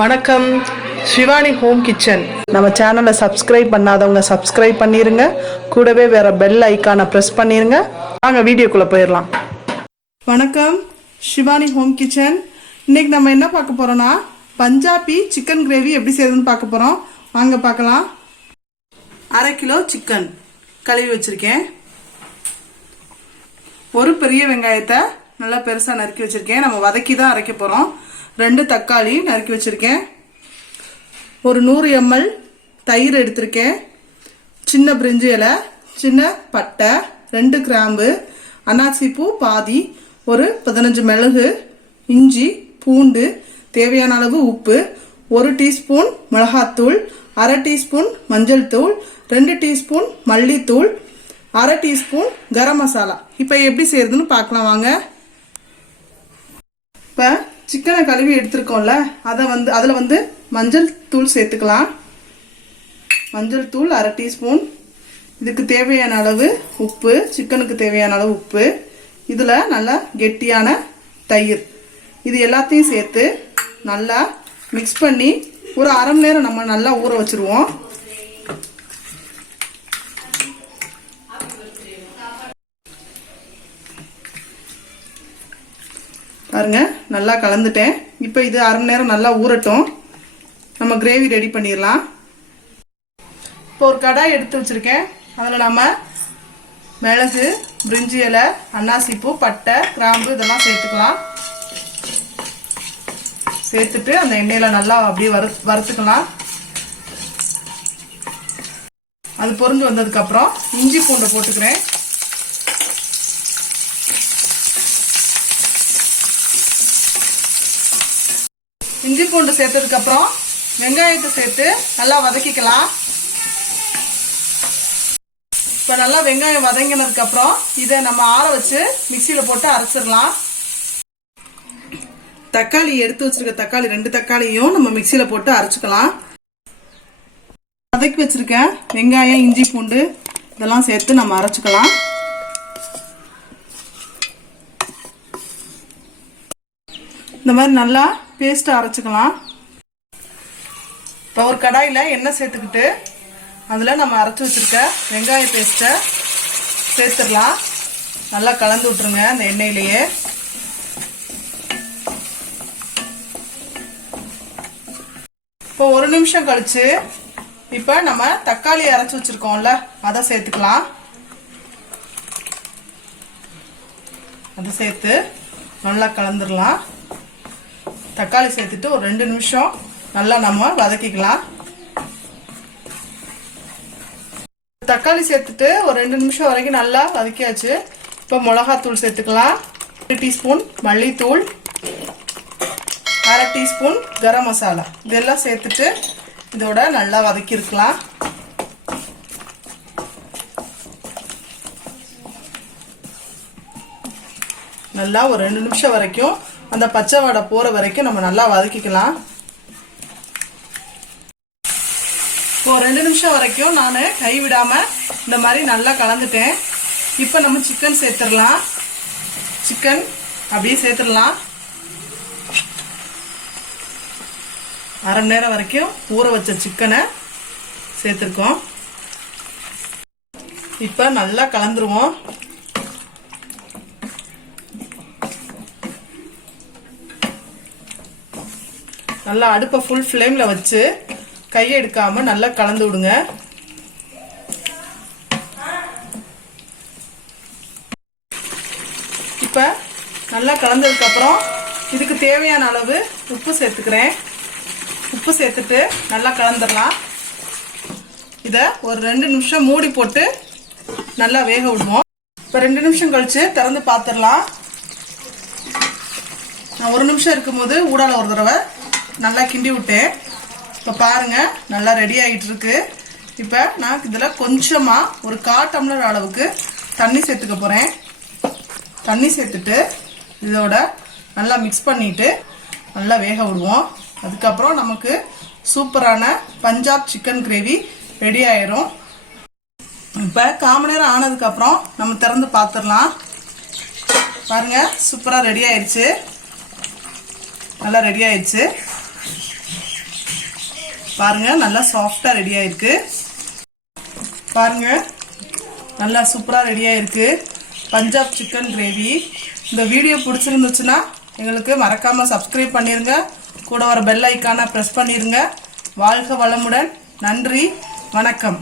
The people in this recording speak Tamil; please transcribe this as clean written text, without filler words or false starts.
வணக்கம். சிவானி ஹோம் கிச்சன் நம்ம சேனலை சப்ஸ்கிரைப் பண்ணாதவங்க சப்ஸ்கிரைப் பண்ணிருங்க. கூடவே வேற பெல் ஐக்கானை ப்ரெஸ் பண்ணிருங்க. வாங்க வீடியோக்குள்ள போயிடலாம். வணக்கம், சிவானி ஹோம் கிச்சன். இன்னைக்கு நம்ம என்ன பார்க்க போறோம்னா பஞ்சாபி சிக்கன் கிரேவி எப்படி செய்யறதுன்னு பார்க்க போறோம். வாங்க பார்க்கலாம். 1/2 கிலோ சிக்கன் கழுவி வச்சிருக்கேன். ஒரு பெரிய வெங்காயத்தை நல்லா பெருசாக நறுக்கி வச்சிருக்கேன். நம்ம வதக்கி தான் அரைக்க போறோம். 2 தக்காளி நறுக்கி வச்சிருக்கேன். ஒரு 100 ml தயிர் எடுத்திருக்கேன். சின்ன பிரிஞ்சி இலை, சின்ன பட்டை, 2 கிராம்பு, அன்னாசி பூ பாதி, ஒரு 15 மிளகு, இஞ்சி, பூண்டு, தேவையான அளவு உப்பு, 1 டீஸ்பூன் மிளகாத்தூள், 1/2 டீஸ்பூன் மஞ்சள் தூள், 2 டீஸ்பூன் மல்லித்தூள், 1/2 டீஸ்பூன் கரம் மசாலா. இப்போ எப்படி செய்யறதுன்னு பார்க்கலாம் வாங்க. இப்போ சிக்கனை கழுவி எடுத்துருக்கோம்ல, அதில் வந்து மஞ்சள் தூள் சேர்த்துக்கலாம். மஞ்சள் தூள் 1/2 டீஸ்பூன். இதுக்கு தேவையான அளவு உப்பு, சிக்கனுக்கு தேவையான அளவு உப்பு. இதில் நல்லா கெட்டியான தயிர், இது எல்லாத்தையும் சேர்த்து நல்லா மிக்ஸ் பண்ணி ஒரு 1/2 மணி நேரம் நம்ம நல்லா ஊற வச்சுருவோம். பாருங்க, நல்லா கலந்துட்டேன். இப்போ இது 1/2 மணி நேரம் நல்லா ஊறட்டும். நம்ம கிரேவி ரெடி பண்ணிடலாம். இப்போ ஒரு கடாய் எடுத்து வச்சிருக்கேன். அதில் நம்ம மிளகு, பிரிஞ்சி இலை, அன்னாசி பூ, பட்டை, கிராம்பு இதெல்லாம் சேர்த்துக்கலாம். சேர்த்துட்டு அந்த எண்ணெயில் நல்லா அப்படியே வறுத்துக்கலாம். அது பொரிஞ்சு வந்ததுக்கப்புறம் இஞ்சி பூண்டை போட்டுக்கிறேன். இஞ்சி பூண்டு சேர்த்ததுக்கு அப்புறம் வெங்காயத்தை சேர்த்து நல்லா வதக்கிக்கலாம். இப்போ நல்லா வெங்காயம் வதங்கினதுக்கு அப்புறம் இதை நம்ம ஆற வச்சு மிக்சியில் போட்டு அரைச்சிடலாம். தக்காளி எடுத்து வச்சிருக்க தக்காளி 2 தக்காளியும் நம்ம மிக்சியில் போட்டு அரைச்சிக்கலாம். வதக்கி வச்சிருக்க வெங்காயம், இஞ்சி பூண்டு இதெல்லாம் சேர்த்து நம்ம அரைச்சிக்கலாம். இந்த மாதிரி நல்லா பேஸ்ட்டை அரைச்சிக்கலாம். இப்போ ஒரு கடாயில் எண்ணெய் சேர்த்துக்கிட்டு அதில் நம்ம அரைச்சி வச்சுருக்க வெங்காய பேஸ்ட்டை சேர்த்துடலாம். நல்லா கலந்து விட்டுருங்க அந்த எண்ணெயிலேயே. இப்போ 1 நிமிஷம் கழிச்சு இப்போ நம்ம தக்காளி அரைச்சி வச்சுருக்கோம்ல அதை சேர்த்துக்கலாம். அதை சேர்த்து நல்லா கலந்துடலாம். தக்காளி சேர்த்துட்டு ஒரு 2 நிமிஷம் நல்லா நம்ம வதக்கிக்கலாம். தக்காளி சேர்த்துட்டு ஒரு 2 நிமிஷம் வரைக்கும் நல்லா வதக்கியாச்சு. இப்போ மிளகாத்தூள் சேர்த்துக்கலாம். 1 டீஸ்பூன் மல்லித்தூள், 1/2 டீஸ்பூன் கரம் மசாலா இதெல்லாம் சேர்த்துட்டு இதோட நல்லா வதக்கிருக்கலாம். நல்லா ஒரு 2 நிமிஷம் வரைக்கும் அந்த பச்சை வாடை போற வரைக்கும் நம்ம நல்லா வதக்கிக்கலாம். இப்போ 2 நிமிஷம் வரைக்கும் நான் கைவிடாம இந்த மாதிரி நல்லா கலந்துட்டேன். இப்போ நம்ம சிக்கன் சேர்த்துடலாம். சிக்கன் அப்படியே சேர்த்துடலாம். 1/2 மணி நேரம் வரைக்கும் ஊற வச்ச சிக்கனை சேர்த்துருக்கோம். இப்போ நல்லா கலந்துருவோம். நல்லா அடுப்பை ஃபுல் ஃப்ளேமில் வச்சு கையை எடுக்காமல் நல்லா கலந்து விடுங்க. இப்போ நல்லா கலந்ததுக்கப்புறம் இதுக்கு தேவையான அளவு உப்பு சேர்த்துக்கிறேன். உப்பு சேர்த்துட்டு நல்லா கலந்துடலாம். இதை ஒரு 2 நிமிஷம் மூடி போட்டு நல்லா வேக விடுவோம். இப்போ 2 நிமிஷம் கழித்து திறந்து பார்த்துடலாம். நான் 1 நிமிஷம் இருக்கும்போது ஊடால ஒரு தடவை நல்லா கிண்டி விட்டேன். இப்போ பாருங்க நல்லா ரெடி ஆகிட்டு இருக்கு. இப்போ நான் இதில் கொஞ்சமாக ஒரு 1/4 டம்ளர் அளவுக்கு தண்ணி சேர்த்துக்க போகிறேன். தண்ணி சேர்த்துட்டு இதோட நல்லா மிக்ஸ் பண்ணிட்டு நல்லா வேக விடுவோம். அதுக்கப்புறம் நமக்கு சூப்பரான பஞ்சாப் சிக்கன் கிரேவி ரெடி ஆயிரும். இப்போ 1/4 மணி நேரம் ஆனதுக்கப்புறம் நம்ம திறந்து பார்த்துடலாம். பாருங்க சூப்பராக ரெடி ஆயிடுச்சு. நல்லா ரெடி ஆயிடுச்சு. பாருங்க நல்லா சாஃப்டா ரெடி ஆயிருக்கு. பாருங்க நல்லா சூப்பரா ரெடி ஆயிருக்கு பஞ்சாப் சிக்கன் கிரேவி. இந்த வீடியோ பிடிச்சிருந்துச்சுன்னா எங்களுக்கு மறக்காம சப்ஸ்கிரைப் பண்ணிருங்க. கூட வர பெல் ஐக்கானை பிரஸ் பண்ணிருங்க. வாழ்க வளமுடன். நன்றி, வணக்கம்.